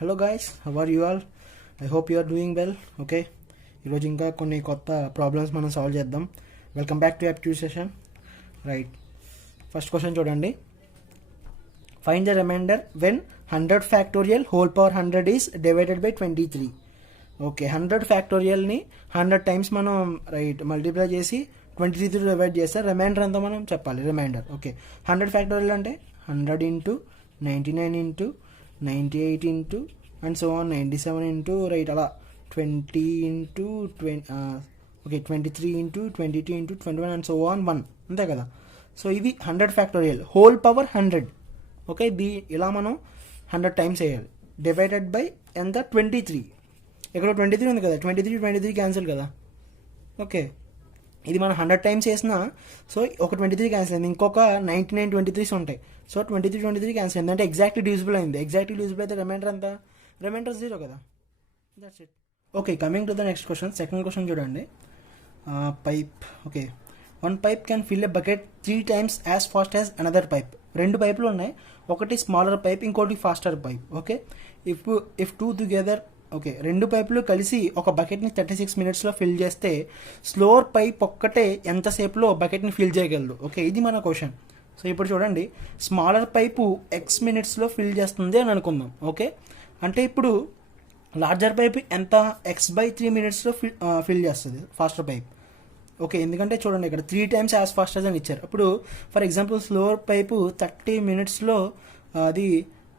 Hello guys, how are you all? I hope you are doing well. Okay, ఈరోజు ఇంకా కొన్ని కొత్త problems మనం సాల్వ్ చేద్దాం. Welcome back to aptitude session. Right, first question చూడండి. Find the remainder when 100 factorial whole power 100 is divided by 23. Okay, 100 ఫ్యాక్టోరియల్ని 100 times మనం multiply చేసి 23 డివైడ్ చేస్తే రిమైండర్ అంతా మనం చెప్పాలి. రిమైండర్ ఓకే, 100 ఫ్యాక్టోరియల్ అంటే 100 into 99 into 98 into and so on 97 into అలా 20 into 23 into 22 into 21 and so on 1, అంతే కదా. సో ఇది 100 ఫ్యాక్టోరియల్ హోల్ పవర్ 100. ఓకే, ఇలా మనం 100 టైమ్స్ వేయాలి. డివైడెడ్ బై ఎంత? 23. ఇక్కడ 23 ఉంది కదా, 23 క్యాన్సిల్ కదా. ఓకే, ఇది మనం 100 టైమ్స్ వేసినా సో ఒక 23 క్యాన్సిల్ అయింది, ఇంకొక 99 23s ఉంటాయి. సో 23 క్యాన్సిల్ అయింది అంటే ఎగ్జాక్ట్లీ డివిజిబుల్ అయింది. ఎగ్జాక్ట్లీ డివిజిబుల్ అయితే రిమైండర్ ఎంత? రిమైండర్ 0 కదా. That's it. Okay, coming to the next question. Second question చూడండి. Pipe. Okay, 1 pipe can fill a bucket 3 times as fast as another pipe. 2 పైపులు ఉన్నాయి, ఒకటి స్మాలర్ పైప్, ఇంకోటి faster pipe. Okay, if two together. Okay, 2 పైపులు కలిసి ఒక బకెట్ని 36 minutesలో ఫిల్ చేస్తే స్లోవర్ పైప్ ఒక్కటే ఎంతసేపులో బకెట్ని ఫిల్ చేయగలదు. ఓకే, ఇది మన క్వశ్చన్. సో ఇప్పుడు చూడండి, స్మాలర్ పైపు x minutesలో ఫిల్ చేస్తుంది అని అనుకుందాం. ఓకే, అంటే ఇప్పుడు లార్జర్ పైప్ ఎంత? x/3 minutesలో ఫిల్ చేస్తుంది ఫాస్టర్ పైప్. ఓకే, ఎందుకంటే చూడండి ఇక్కడ 3 times యాజ్ ఫాస్ట్ యాజ్ అని ఇచ్చారు. ఇప్పుడు ఫర్ ఎగ్జాంపుల్ స్లోవర్ పైపు 30 minutesలో అది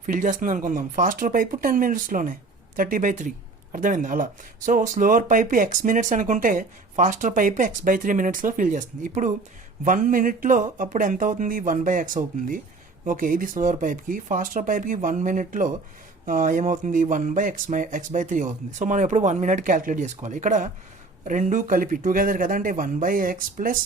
ఫిల్ చేస్తుంది అనుకుందాం. ఫాస్టర్ పైపు 10 minutesలోనే 30/3. అర్థమైంది అలా. So slower pipe x minutes అనుకుంటే ఫాస్టర్ పైపు x/3 minutesలో ఫిల్ చేస్తుంది. ఇప్పుడు 1 minute అప్పుడు ఎంత అవుతుంది? 1/x అవుతుంది. ఓకే, ఇది స్లోవర్ పైప్కి. ఫాస్టర్ పైప్కి 1 minute ఏమవుతుంది? 1/x/3 అవుతుంది. సో మనం ఎప్పుడు 1 minute క్యాలిక్యులేట్ చేసుకోవాలి. ఇక్కడ రెండు కలిపి టుగెదర్ కదా, అంటే 1/x ప్లస్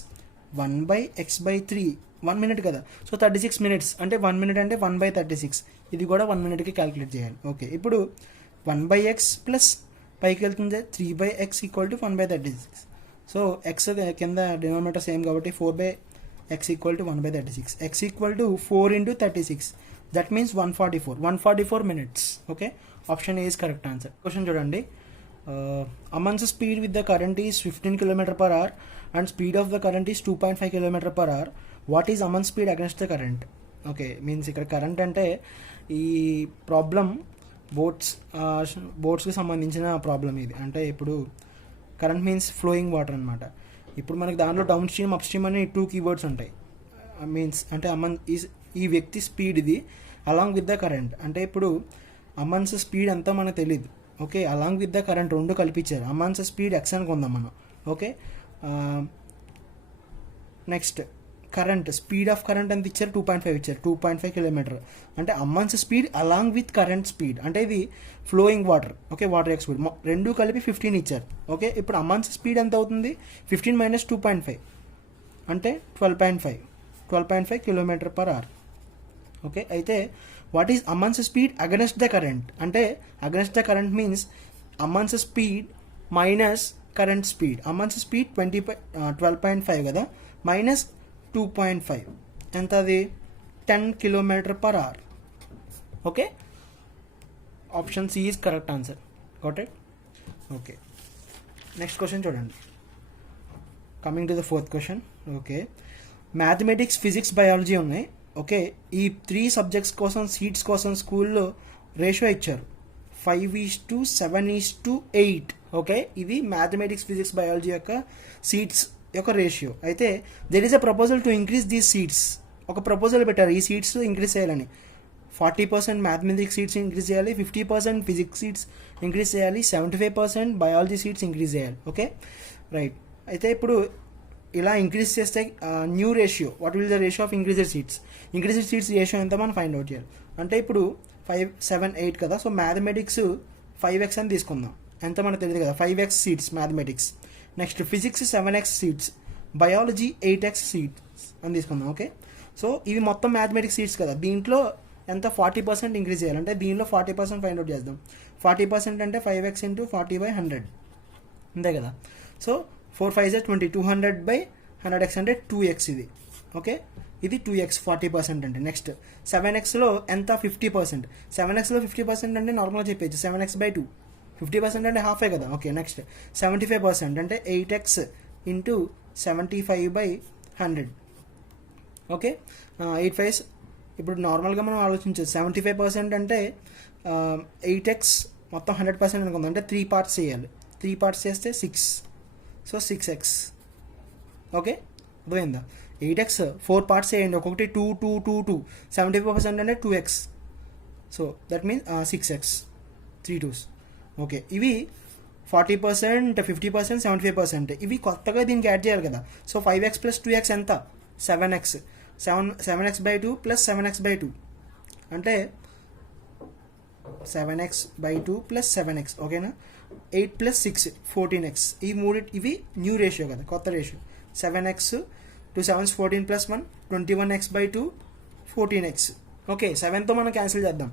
1/x/3 1 minute కదా. సో 36 minutes అంటే 1 minute అంటే 1/36. ఇది కూడా 1 minuteకి క్యాలిక్యులేట్ చేయాలి. ఓకే, ఇప్పుడు 1/x ప్లస్ పైకి వెళ్తుంది 3/x equal to 1/36. So x కింద డినామినేటర్ సేమ్ కాబట్టి 4/x equal to 1/36. x equal to 4 into 36. That means 144 minutes. Okay, option A is correct answer. Question చూడండి. Aman's speed with the current is 15 km/h and speed of the current is 2.5 km/h. What is Aman's speed against the current? Okay, means ఇక్కడ current అంటే ఈ problem బోట్స్కి సంబంధించిన problem ఇది. అంటే ఇప్పుడు current means flowing water అనమాట. ఇప్పుడు మనకి దాంట్లో డౌన్ స్ట్రీమ్ అప్ స్ట్రీమ్ అని 2 keywords ఉంటాయి. మీన్స్ అంటే ఈ వ్యక్తి స్పీడ్ ఇది అలాంగ్ విత్ ద కరెంట్. అంటే ఇప్పుడు అమన్స్ స్పీడ్ ఎంతో మనకు తెలియదు. Okay, along with the current రెండు కల్పించారు. అమన్స్ స్పీడ్ x అనుకుందాం మనం. Okay, next current, speed of current ఎంత ఇచ్చారు? 2.5 ఇచ్చారు. 2.5 km అంటే Aman's speed along with current speed. అంటే ఇది ఫ్లోయింగ్ వాటర్. ఓకే, వాటర్ యొక్క స్పీడ్ రెండు కలిపి 15 ఇచ్చారు. ఓకే, ఇప్పుడు అమన్స్ స్పీడ్ ఎంత అవుతుంది? 15 minus 2.5 అంటే 12.5 km/h. ఓకే, అయితే what is Aman's speed against the current? అంటే against the current means Aman's speed minus current speed. Aman's speed 12.5 కదా, మైనస్ 2.5 ఎంత? అది 10 km/h. Okay, option C is correct answer. Got it? Okay, next question చూడండి. Coming to the fourth question. Okay, mathematics, physics, biology ఉన్నాయి. Okay, ఈ 3 subjects కోసం seats కోసం స్కూల్లో ratio ఇచ్చారు 5:7:8. ఓకే, ఇది మ్యాథమెటిక్స్, ఫిజిక్స్, బయాలజీ యొక్క సీట్స్ యొక్క రేషియో. అయితే there is a proposal to increase these seats. ఒక ప్రపోజల్ పెట్టారు ఈ సీట్స్ ఇంక్రీజ్ చేయాలని. 40% మ్యాథమెటిక్స్ సీట్స్ ఇంక్రీజ్ చేయాలి, 50% ఫిజిక్స్ సీట్స్ ఇంక్రీజ్ చేయాలి, 75% బయాలజీ సీట్స్ ఇంక్రీజ్ చేయాలి. Okay, right. అయితే ఇప్పుడు ఇలా ఇంక్రీజ్ చేస్తే new ratio, what will the ratio of ఇంక్రీజెడ్ seats? ఇంక్రీజెడ్ seats ratio ఎంత మనం ఫైండ్ అవుట్ చేయాలి. అంటే ఇప్పుడు 5-7-8 కదా. సో మ్యాథమెటిక్స్ 5x అని తీసుకుందాం. ఎంత మనకు తెలియదు కదా, 5x seats mathematics. Next physics 7x seats, biology 8x seats అని తీసుకుందాం. ఓకే, సో ఇవి మొత్తం మ్యాథమెటిక్స్ సీట్స్ కదా. దీంట్లో ఎంత? 40% ఇంక్రీజ్ చేయాలంటే దీనిలో 40% ఫైండ్ అవుట్ చేద్దాం. 40% అంటే 5x into 40/100 అంతే కదా. సో 4 5 20, 200/100x అంటే 2x ఇది. ఓకే, ఇది 2x 40% అంటే. నెక్స్ట్ 7xలో ఎంత 50%. 7xలో 50% అంటే నార్మల్గా చెప్పేచ్చు 7x/2. 50% అంటే హాఫే కదా. ఓకే నెక్స్ట్ 75% అంటే 8x ఇంటూ 75/100. ఓకే 8/5. ఇప్పుడు నార్మల్గా మనం ఆలోచించవచ్చు 75% అంటే 8x మొత్తం 100% అనుకుందాం. అంటే 3 పార్ట్స్ చేయాలి. 3 పార్ట్స్ చేస్తే 6. So 6x. ఓకే అర్థమైందా. 8x 4 పార్ట్స్ చేయండి. ఒక్కొక్కటి 2 2 2 2. 75% అంటే 2x. So that means 6x. 3 2s. Okay ఇవి 40%, 50%, 75%. ఇవి కొత్తగా దీనికి యాడ్ చేయాలి కదా. సో 5x + 2x ఎంత 7x. 7x/2 + 7x/2 అంటే 7x/2 + 7x. ఓకేనా. 8 + 6 14x. ఇవి న్యూ రేషియో కదా, కొత్త ratio. 7x 2 7s 14 + 1 21x/2 14x. Okay 7తో మనం క్యాన్సిల్ చేద్దాం.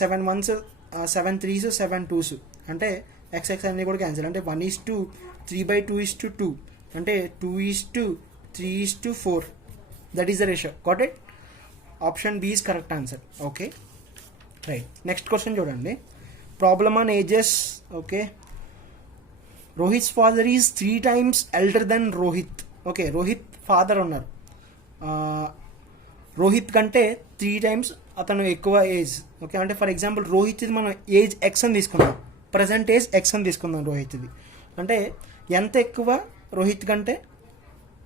7 1s 7 3s 7 2s అంటే x అన్నీ కూడా క్యాన్సిల్. అంటే 1:3/2:2 అంటే 2:3:4. That is the ratio. Got it. Option B is correct answer. Okay right. Next question చూడండి. Problem on ages. Okay Rohit's father is 3 times elder than Rohit. Okay Rohit father ఉన్నారు. రోహిత్ కంటే 3 times అతను ఎక్కువ ఏజ్. ఓకే అంటే ఫర్ ఎగ్జాంపుల్ రోహిత్ ఇది మనం age X అని తీసుకుందాం. ప్రజెంట్ ఏజ్ ఎక్స్ అని తీసుకుందాం రోహిత్ది. అంటే ఎంత ఎక్కువ రోహిత్ కంటే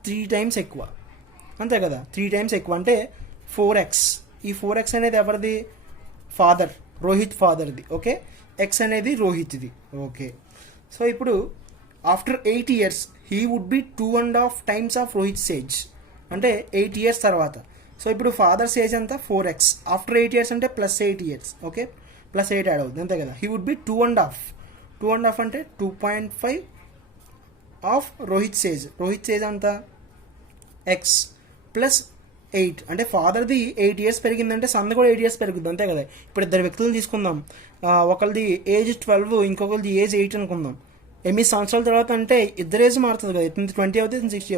3 times ఎక్కువ. అంతే కదా. 3 times ఎక్కువ అంటే 4x. ఈ 4x అనేది ఎవరిది, ఫాదర్, రోహిత్ ఫాదర్ది. ఓకే ఎక్స్ అనేది రోహిత్ది. ఓకే సో ఇప్పుడు after 8 years he would be 2.5 times of Rohit age. అంటే 8 years తర్వాత. సో ఇప్పుడు ఫాదర్స్ ఏజ్ ఎంత 4x. ఆఫ్టర్ 8 years అంటే +8 years. ఓకే +8 యాడ్ అవుతుంది అంతే కదా. హీ వుడ్ బి 2.5 అంటే 2.5 of Rohit age. Rohit age అంత x +8 అంటే ఫాదర్ది 8 years పెరిగిందంటే సన్ కూడా 8 years పెరుగుద్ది అంతే కదా. ఇప్పుడు 2 వ్యక్తులను తీసుకుందాం. ఒకరిది ఏజ్ 12, ఇంకొకరిది ఏజ్ 8 అనుకుందాం. 8 సంవత్సరాల తర్వాత అంటే ఇద్దరు ఏజ్ మారుతుంది కదా. ఇతను 20 అవుతుంది, ఇతను 16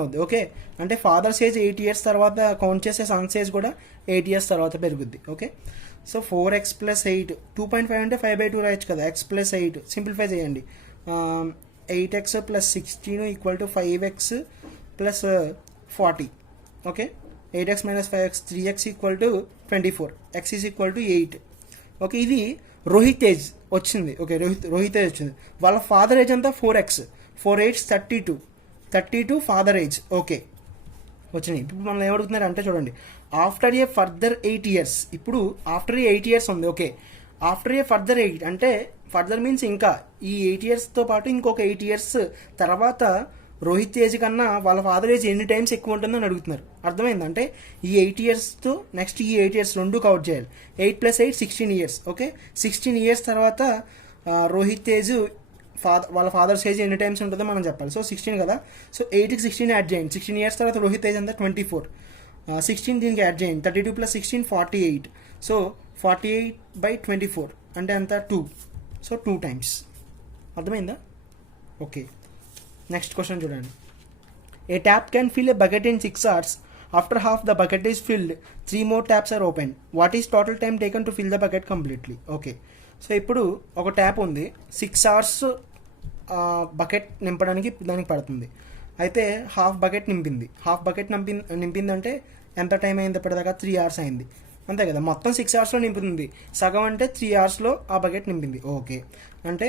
అవుద్ది. ఓకే అంటే ఫాదర్స్ ఏజ్ 8 years తర్వాత కౌంట్ చేసే సన్స్ ఏజ్ కూడా 8 years తర్వాత పెరుగుద్ది. ఓకే సో 4x + 8 2.5 అంటే 5/2 రాయొచ్చు కదా. x + 8 సింప్లిఫై చేయండి. 8x + 16 = 5x + 40. Okay 8x - 5x 3x = 24. x = 8. Okay ఇది రోహిత్ ఏజ్ వచ్చింది. ఓకే రోహిత్ ఏజ్ వచ్చింది. వాళ్ళ ఫాదర్ ఏజ్ అంతా 4x. 4 8 32 father age. ఓకే వచ్చినాయి. ఇప్పుడు మనం ఏమడుగుతున్నారు అంటే చూడండి ఆఫ్టర్ ఏ ఫర్దర్ 8 years. ఇప్పుడు ఆఫ్టర్ 8 years ఉంది. ఓకే ఆఫ్టర్ ఏ ఫర్దర్ 8 అంటే ఫర్దర్ మీన్స్ ఇంకా ఈ 8 yearsతో పాటు ఇంకొక 8 years తర్వాత రోహిత్ ఏజ్ కన్నా వాళ్ళ ఫాదర్ ఏజ్ ఎన్ని టైమ్స్ ఎక్కువ ఉంటుందని అడుగుతున్నారు. అర్థమైందంటే ఈ 8 yearsతో నెక్స్ట్ ఈ 8 years రెండు కౌంట్ చేయాలి. 8 + 8 16 years. ఓకే 16 years తర్వాత రోహిత్ ఏజ్ వాళ్ళ ఫాదర్స్ ఏజ్ ఎన్ని టైమ్స్ ఉంటుందో మనం చెప్పాలి. సో 16 కదా. సో 8కి 16 యాడ్ చేయండి. 16 years తర్వాత రోహిత్ ఏజ్ అంతా 24. 16 దీనికి యాడ్ చేయండి. 32 + 16 48. సో 48/24 అంటే అంత 2. So 2 times. అర్థమైందా. ఓకే నెక్స్ట్ క్వశ్చన్ చూడండి. A tap can fill a bucket in 6 hours. After half the bucket is filled 3 more taps are open. What is total time taken to fill the bucket completely. Okay so ఇప్పుడు ఒక tap ఉంది. 6 hours bucket నింపడానికి దానికి పడుతుంది. అయితే half bucket నింపింది. నింపిందంటే ఎంత time అయింది ఇప్పటిదాకా 3 hours అయింది అంతే కదా. మొత్తం 6 hoursలో నింపుతుంది. సగం అంటే 3 hoursలో ఆ బకెట్ నింపింది. ఓకే అంటే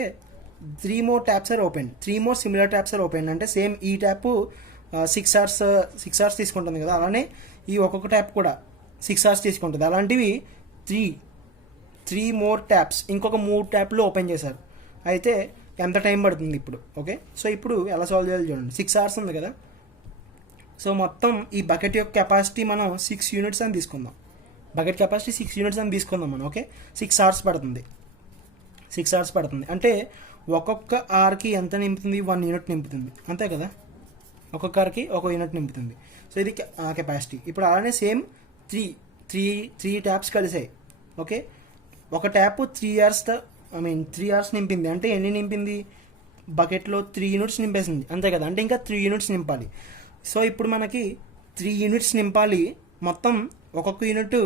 3 more taps are open. 3 more similar taps are open అంటే సేమ్ ఈ ట్యాప్ 6 hours తీసుకుంటుంది కదా. అలానే ఈ ఒక్కొక్క ట్యాప్ కూడా 6 hours తీసుకుంటుంది. అలాంటివి 3 more taps ఇంకొక 3 ట్యాప్లు ఓపెన్ చేశారు. అయితే ఎంత టైం పడుతుంది ఇప్పుడు. ఓకే సో ఇప్పుడు ఎలా సాల్వ్ చేయాలి చూడండి. 6 hours ఉంది కదా. సో మొత్తం ఈ బకెట్ యొక్క కెపాసిటీ మనం 6 units అని తీసుకుందాం. బకెట్ కెపాసిటీ 6 units అని తీసుకుందాం మనం. ఓకే 6 hours పడుతుంది. 6 hours పడుతుంది అంటే ఒక్కొక్క అవర్కి ఎంత నింపుతుంది 1 unit నింపుతుంది అంతే కదా. ఒక్కొక్క అవర్కి 1 unit నింపుతుంది. సో ఇది కెపాసిటీ. ఇప్పుడు అలానే సేమ్ 3 ట్యాప్స్ కలిసాయి. ఓకే ఒక ట్యాప్ 3 hours నింపింది అంటే ఎన్ని నింపింది బకెట్లో 3 units నింపేసింది అంతే కదా. అంటే ఇంకా 3 units నింపాలి. సో ఇప్పుడు మనకి 3 యూనిట్స్ నింపాలి. మొత్తం ఒక్కొక్క యూనిట్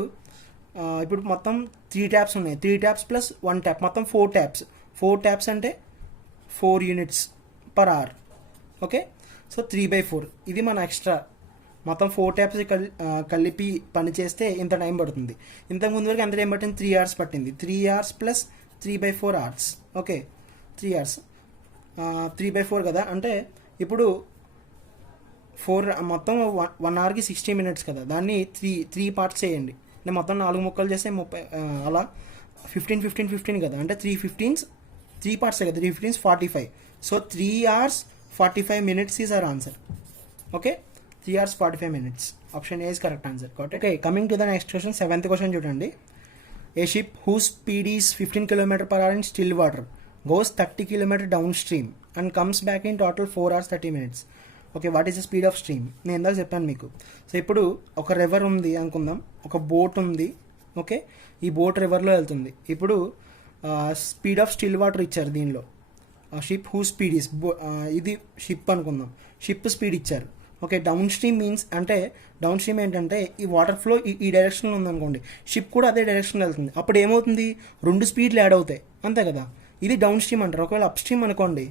ఇప్పుడు మొత్తం 3 ట్యాప్స్ ఉన్నాయి. 3 ట్యాప్స్ ప్లస్ 1 ట్యాప్, మొత్తం 4 ట్యాప్స్. 4 ట్యాప్స్ అంటే 4 units per hour. Okay, so 3/4 ఇది మన ఎక్స్ట్రా. మొత్తం 4 ట్యాప్స్ కలిపి పని చేస్తే ఇంత టైం పడుతుంది. ఇంతకుముందు వరకు ఎంత టైం పట్టింది? 3 అవర్స్ పట్టింది. 3 hours plus 3/4 hours. Okay, 3 hours 3/4 కదా. అంటే ఇప్పుడు 4 మొత్తం 1 అవర్కి 60 మినిట్స్ కదా. దాన్ని 3 పార్ట్స్ చేయండి. నేను మొత్తం 4 ముక్కలు చేస్తే 30 అలా 15 కదా. అంటే 3 15s 3 పార్ట్స్ కదా. 3 15s 45. So 3 hours 45 minutes is our answer. Okay, 3 hours 45 minutes. Option A is correct answer. Okay, coming to the next question. 7th question చూడండి. A ship whose speed is 15 km/h in still water goes 30 km downstream and comes back in total 4 hours 30 minutes. Okay, what is the speed of stream? నేను ఇందాక చెప్పాను మీకు. So ఇప్పుడు ఒక river ఉంది అనుకుందాం, ఒక బోట్ ఉంది. ఓకే, ఈ బోట్ రివర్లో వెళ్తుంది. ఇప్పుడు స్పీడ్ ఆఫ్ స్టిల్ వాటర్ ఇచ్చారు దీనిలో. షిప్ హూ స్పీడ్ ఈస్, ఇది షిప్ అనుకుందాం, షిప్ స్పీడ్ ఇచ్చారు. ఓకే, డౌన్ స్ట్రీమ్ మీన్స్ అంటే డౌన్ స్ట్రీమ్ ఏంటంటే ఈ వాటర్ ఫ్లో ఈ డైరెక్షన్లో ఉందనుకోండి, షిప్ కూడా అదే డైరెక్షన్లో వెళ్తుంది. అప్పుడు ఏమవుతుంది? 2 స్పీడ్లు యాడ్ అవుతాయి, అంతే కదా. ఇది డౌన్ స్ట్రీమ్ అంటారు. ఒకవేళ అప్ స్ట్రీమ్ అనుకోండి,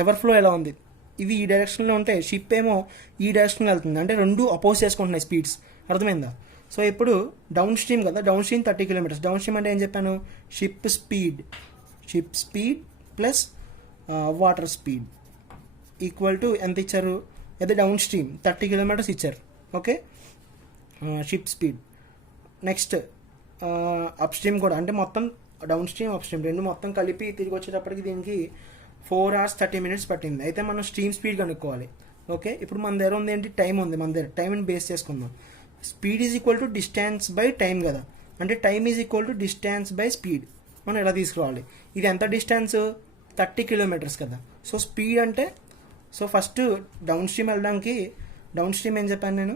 రివర్ ఫ్లో ఎలా ఉంది, ఇది ఈ డైరెక్షన్లో ఉంటే షిప్ ఏమో ఈ డైరెక్షన్లో వెళ్తుంది. అంటే 2 అపోజ్ చేసుకుంటున్నాయి స్పీడ్స్. అర్థమైందా? సో ఇప్పుడు డౌన్ స్ట్రీమ్ కదా, down stream 30 km. Down stream అంటే ఏం చెప్పాను? Ship speed plus water speed equal to ఎంత ఇచ్చారు? అదే డౌన్ స్ట్రీమ్ 30 km ఇచ్చారు. Okay, ship speed. Next up stream కూడా, అంటే మొత్తం డౌన్ స్ట్రీమ్ అప్ స్ట్రీమ్ 2 మొత్తం కలిపి తిరిగి వచ్చేటప్పటికి దీనికి 4 hours 30 minutes పట్టింది. అయితే మనం స్ట్రీమ్ స్పీడ్ కనుక్కోవాలి. ఓకే, ఇప్పుడు మన దగ్గర ఉంది ఏంటి? టైం ఉంది. మన దగ్గర టైంని బేస్ చేసుకుందాం. Speed is equal to distance by time కదా. అంటే time is equal to distance by speed. మనం ఎలా తీసుకురావాలి? ఇది ఎంత డిస్టెన్స్? 30 kilometers కదా. సో స్పీడ్ అంటే, సో ఫస్ట్ డౌన్ స్ట్రీమ్ వెళ్ళడానికి, డౌన్ స్ట్రీమ్ ఏం చెప్పాను నేను?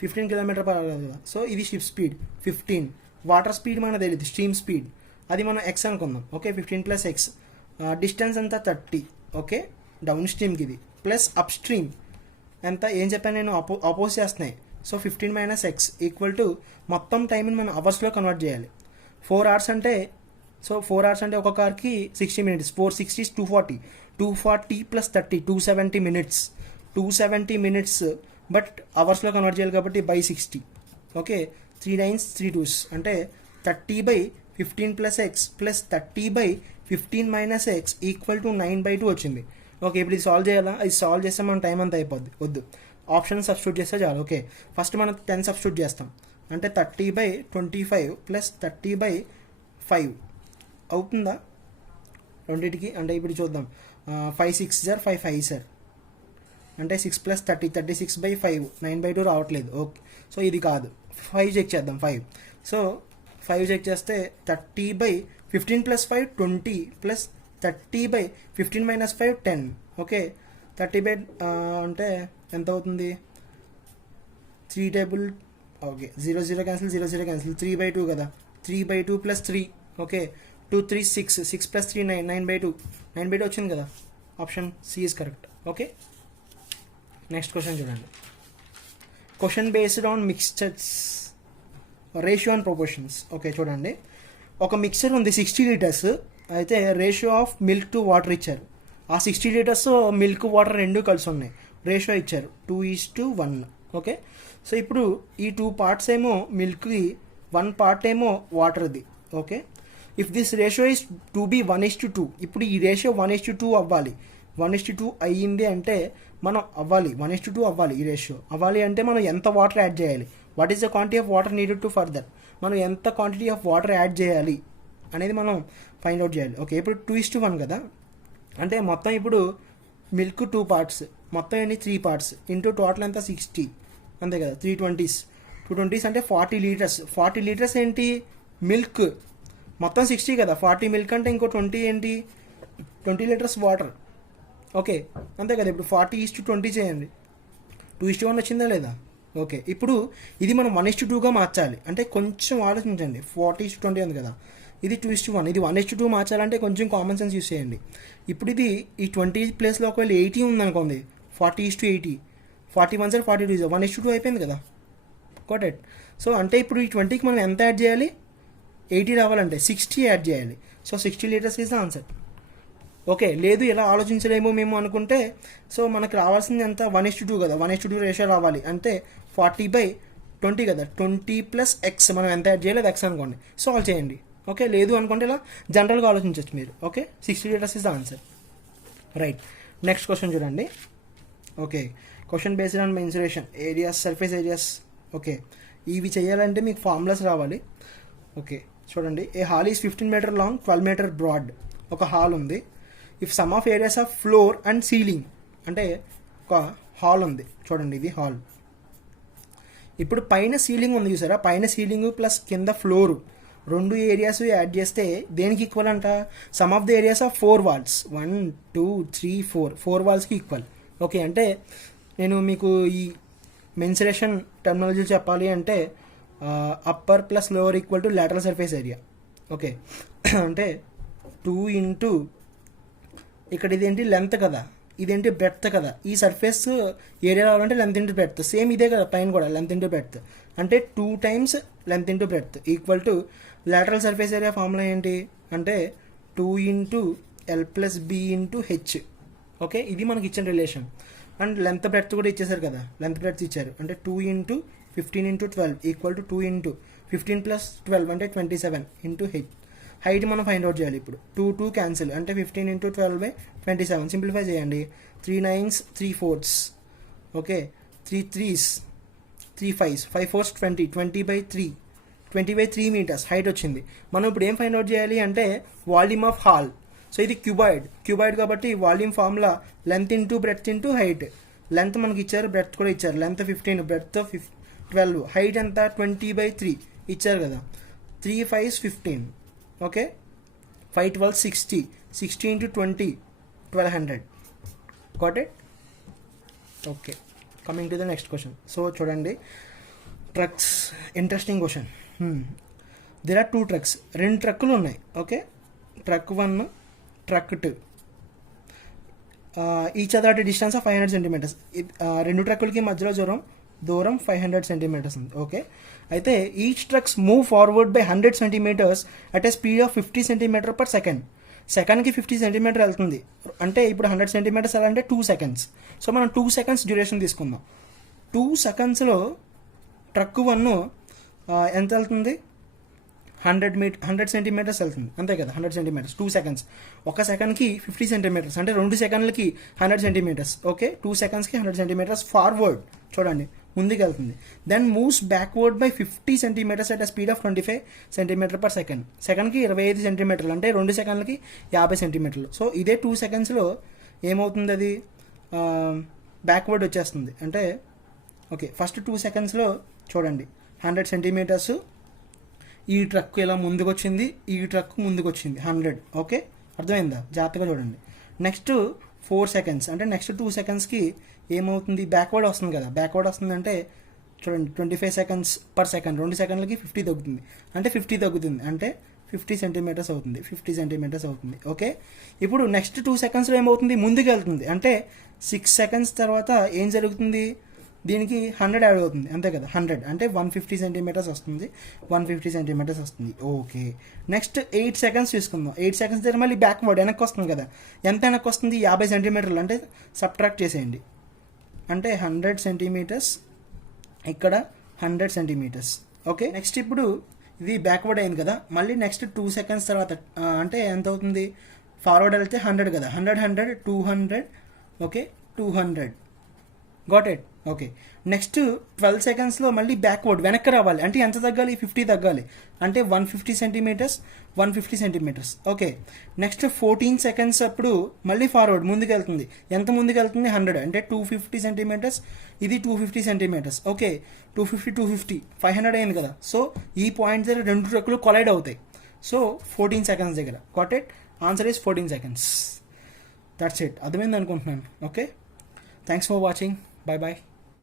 15 km/h కదా. సో ఇది షిప్ స్పీడ్ 15. వాటర్ స్పీడ్ మనకు తెలియదు, స్ట్రీమ్ స్పీడ్, అది మనం ఎక్స్ అనుకుందాం. Okay, 15 + x. డిస్టెన్స్ అంతా 30. ఓకే, డౌన్ స్ట్రీమ్కి ఇది ప్లస్ అప్ స్ట్రీమ్ ఎంత ఏం చెప్పాను నేను? అపోజ్ చేస్తున్నాయి. సో 15 - x ఈక్వల్ టు మొత్తం టైంని మనం అవర్స్లో కన్వర్ట్ చేయాలి. 4 hours అంటే, సో 4 hours అంటే ఒక కార్కి 60 minutes. 4 60 is 240. 240 + 30 270 minutes. 270 minutes but అవర్స్లో కన్వర్ట్ చేయాలి కాబట్టి బై 60. ఓకే, 3 9s 3 2s అంటే 30/15 + x plus 30/15 - x equal to 9/2 వచ్చింది. ఓకే, ఇప్పుడు ఇది సాల్వ్ చేయాలా? ఇది సాల్వ్ చేస్తే మన టైం అంతా అయిపోద్ది. వద్దు, ఆప్షన్ సబ్స్టిట్యూట్ చేస్తే చాలు. ఓకే, ఫస్ట్ మనం 10 సబ్స్టిట్యూట్ చేస్తాం. అంటే 30/25 ప్లస్ 30/5 అవుతుందా రెండింటికి? అంటే ఇప్పుడు చూద్దాం. 5 6 సార్ 5 5 సార్ అంటే 6 + 30 36/5 9/2 రావట్లేదు. ఓకే, సో ఇది కాదు. 5 చెక్ చేద్దాం. 5 సో 5 చెక్ చేస్తే 30/15 + 5 20 ప్లస్ 30/15 - 5 10. ఓకే, 30 అంటే ఎంత అవుతుంది? 3 టేబుల్. ఓకే, 0 0 క్యాన్సిల్, 0 0 క్యాన్సిల్, 3/2 కదా. 3/2 + 3. ఓకే, 2 3 6 6 + 3 9 9/2 9/2 వచ్చింది కదా. Option C is correct. Okay, next question చూడండి. Question based on mixtures ratio and proportions. Okay, చూడండి. ఒక మిక్చర్ ఉంది 60 liters. అయితే ratio of milk to water ఇచ్చారు. ఆ 60 liters మిల్క్ వాటర్ 2 కలిసి ఉన్నాయి. రేషియో ఇచ్చారు 2:1. ఓకే, సో ఇప్పుడు ఈ 2 parts ఏమో మిల్క్ది, 1 part ఏమో వాటర్ది. Okay, if this ratio is to be 1:2, ఇప్పుడు ఈ రేషియో 1:2 అవ్వాలి. 1:2 అయ్యింది అంటే మనం అవ్వాలి 1:2 అవ్వాలి. ఈ రేషియో అవ్వాలి అంటే మనం ఎంత వాటర్ యాడ్ చేయాలి? What is the quantity of water needed to further? మనం ఎంత క్వాంటిటీ ఆఫ్ వాటర్ యాడ్ చేయాలి అనేది మనం ఫైండ్ అవుట్ చేయాలి. ఓకే, ఇప్పుడు 2:1 కదా. అంటే మొత్తం ఇప్పుడు మిల్క్ 2 parts, మొత్తం ఎన్ని 3 parts ఇంటూ టోటల్ ఎంత 60, అంతే కదా. 320s 220s అంటే 40 liters. 40 liters ఏంటి? మిల్క్. మొత్తం 60 కదా. 40 మిల్క్ అంటే ఇంకో 20 ఏంటి? 20 liters వాటర్. ఓకే, అంతే కదా. ఇప్పుడు 40:20 చేయండి. 2:1 వచ్చిందా లేదా? ఓకే, ఇప్పుడు ఇది మనం 1:2గా మార్చాలి. అంటే కొంచెం ఆలోచించండి. 40:20 ఉంది కదా, ఇది 2:1. ఇది 1:2 మార్చాలంటే కొంచెం కామన్ సెన్స్ యూస్ చేయండి. ఇప్పుడు ఇది ఈ 20 ప్లేస్లో ఒకవేళ 80 ఉందనుకోండి, 40:80. 41 సార్ 42 1:2 అయిపోయింది కదా. Got it. సో అంటే ఇప్పుడు ఈ 20కి మనం ఎంత యాడ్ చేయాలి, 80 రావాలంటే 60 యాడ్ చేయాలి. So 60 litres is the answer. Okay, లేదు ఇలా ఆలోచించలేము మేము అనుకుంటే, సో మనకు రావాల్సింది ఎంత 1:2 కదా, 1:2 రేషియో రావాలి అంటే 40/20 కదా, 20 + x మనం ఎంత యాడ్ చేయలేదు x అనుకోండి, సాల్వ్ చేయండి. ఓకే, లేదు అనుకుంటే ఇలా జనరల్గా ఆలోచించవచ్చు మీరు. Okay, 60 liters is the answer. Right, next question చూడండి. Okay, question based on mensuration areas, surface areas. Okay, ఇవి చేయాలంటే మీకు ఫార్ములాస్ రావాలి. ఓకే చూడండి, a hall is 15 meter long 12 meter broad. ఒక హాల్ ఉంది. If sum of areas of floor and ceiling, అంటే ఒక హాల్ ఉంది చూడండి, ఇది హాల్. ఇప్పుడు పైన సీలింగ్ ఉంది చూసారా, పైన సీలింగ్ ప్లస్ కింద ఫ్లోరు, రెండు ఏరియాస్ యాడ్ చేస్తే దేనికి ఈక్వల్ అంట, sum of the areas of 4 walls, 1 2 3 4 వాల్స్కి ఈక్వల్. ఓకే, అంటే నేను మీకు ఈ మెన్సురేషన్ టెర్మినాలజీ చెప్పాలి అంటే upper plus lower equal to lateral surface area. Okay, అంటే 2 ఇంటూ ఇక్కడ ఇదేంటి లెంత్ కదా, ఇదేంటి బ్రెడ్త్ కదా, ఈ సర్ఫేస్ ఏరియా రావాలంటే లెంత్ ఇంటూ బ్రెడ్త్, సేమ్ ఇదే కదా పైన కూడా లెంత్ ఇంటూ బ్రెడ్త్, అంటే 2 times length into breadth equal to lateral surface area. Formula ఏంటి అంటే 2 into L + B into H. Okay, ఇది మనకి ఇచ్చిన రిలేషన్. అండ్ లెంత్ బ్రెడ్త్ కూడా ఇచ్చేసారు కదా, లెంత్ బ్రెడ్త్ ఇచ్చారు అంటే 2 into 15 into 12 equal to 2 into 15 + 12 అంటే 27 ఇంటూ H. హైట్ మనం ఫైండ్ అవుట్ చేయాలి ఇప్పుడు. 2 క్యాన్సిల్ అంటే 15 ఇంటూ 12/27. సింప్లిఫై చేయండి. 3 9s 3 4s. Okay, 3 3s 3 5s 5 4s 20 20/3 20/3 metres height వచ్చింది. మనం ఇప్పుడు ఏం ఫైండ్ అవుట్ చేయాలి అంటే వాల్యూమ్ ఆఫ్ హాల్. సో ఇది క్యూబాయిడ్ కాబట్టి volume formula length into breadth into height. Length మనకి ఇచ్చారు, బ్రెడ్త్ కూడా ఇచ్చారు. లెంత్ 15, బ్రెడ్త్ 12, హైట్ ఎంత 20/3 ఇచ్చారు కదా. 3 5s 15. Okay, 5 12 60, 60 into 20 1200. Got it. Okay, coming to the next question. So చూడండి, trucks, interesting question. There are 2 trucks, 2 ట్రక్కులు ఉన్నాయి. Okay, truck 1, truck 2. Each other at distance of 500 centimeters. 2 ట్రక్కులకి మధ్యలో దూరం 500 సెంటీమీటర్స్ ఉంది. ఓకే, అయితే each trucks move forward by 100 centimeters at a speed of 50 centimeter per second. సెకండ్కి 50 centimetre వెళ్తుంది అంటే ఇప్పుడు 100 సెంటీమీటర్స్ అంటే 2 సెకండ్స్. సో మనం 2 సెకండ్స్ డ్యూరేషన్ తీసుకుందాం. 2 సెకండ్స్లో ట్రక్ 1 ఎంత వెళ్తుంది, 100 సెంటీమీటర్స్ వెళ్తుంది అంతే కదా. 100 సెంటీమీటర్స్ 2 సెకండ్స్. ఒక సెకండ్కి 50 సెంటీమీటర్స్ అంటే 2 సెకండ్లకి 100 సెంటీమీటర్స్. ఓకే, 2 సెకండ్స్కి 100 సెంటీమీటర్స్ ఫార్వర్డ్ చూడండి ముందుకు వెళ్తుంది. Then moves backward by 50 centimeters at a speed of 25 centimeter per second. సెకండ్కి 25 సెంటీమీటర్లు అంటే 2 సెకండ్లకి 50 సెంటీమీటర్లు. సో ఇదే 2 సెకండ్స్లో ఏమవుతుంది, అది బ్యాక్వర్డ్ వచ్చేస్తుంది. అంటే ఓకే, ఫస్ట్ 2 సెకండ్స్లో చూడండి 100 సెంటీమీటర్స్, ఈ ట్రక్ ఇలా ముందుకు వచ్చింది, ఈ ట్రక్ ముందుకు వచ్చింది 100. ఓకే, అర్థమైందా, జాగ్రత్తగా చూడండి. నెక్స్ట్ 4 సెకండ్స్ అంటే నెక్స్ట్ 2 సెకండ్స్కి ఏమవుతుంది, బ్యాక్వర్డ్ వస్తుంది కదా. బ్యాక్వర్డ్ వస్తుంది అంటే చూడండి 25 సెకండ్స్ పర్ సెకండ్, 2 సెకండ్లకి 50 తగ్గుతుంది అంటే 50 తగ్గుతుంది అంటే 50 సెంటీమీటర్స్ అవుతుంది, 50 సెంటీమీటర్స్ అవుతుంది. ఓకే, ఇప్పుడు నెక్స్ట్ 2 సెకండ్స్లో ఏమవుతుంది, ముందుకు వెళ్తుంది అంటే 6 సెకండ్స్ తర్వాత ఏం జరుగుతుంది, దీనికి 100 యాడ్ అవుతుంది అంతే కదా. 100 అంటే 150 సెంటీమీటర్స్ వస్తుంది, 150 సెంటీమీటర్స్ వస్తుంది. ఓకే, నెక్స్ట్ 8 సెకండ్స్ తీసుకుందాం. 8 సెకండ్స్ దగ్గర మళ్ళీ బ్యాక్వర్డ్ వెనక్కి వస్తుంది కదా. ఎంత వెనక్కి వస్తుంది, 50 సెంటీమీటర్లు అంటే సబ్ట్రాక్ట్ చేసేయండి. అంటే 100 సెంటీమీటర్స్, ఇక్కడ 100 సెంటీమీటర్స్. ఓకే, నెక్స్ట్ ఇప్పుడు ఇది బ్యాక్వర్డ్ అయింది కదా. మళ్ళీ నెక్స్ట్ 2 సెకండ్స్ తర్వాత అంటే ఎంత అవుతుంది, ఫార్వర్డ్ వెళ్తే 100 కదా. 100 200. Okay, 200. Got it. Okay, next 12 సెకండ్స్లో మళ్ళీ బ్యాక్వర్డ్ వెనక్కి రావాలి అంటే ఎంత తగ్గాలి, 50 తగ్గాలి అంటే 150 centimetres, 150 centimetres. Okay, next 14 seconds అప్పుడు మళ్ళీ ఫార్వర్డ్ ముందుకు వెళ్తుంది. ఎంత ముందుకు వెళ్తుంది, 100 అంటే 250 సెంటీమీటర్స్, ఇది 250 సెంటీమీటర్స్. ఓకే, 250 500 అయింది కదా. సో ఈ పాయింట్ దగ్గర 2 ట్రక్కులు కొలైడ్ అవుతాయి. సో 14 సెకండ్స్ దగ్గర. Got it, answer is 14 seconds. That's it. అర్థమైంది అనుకుంటున్నాను. Okay, thanks for watching. Bye bye.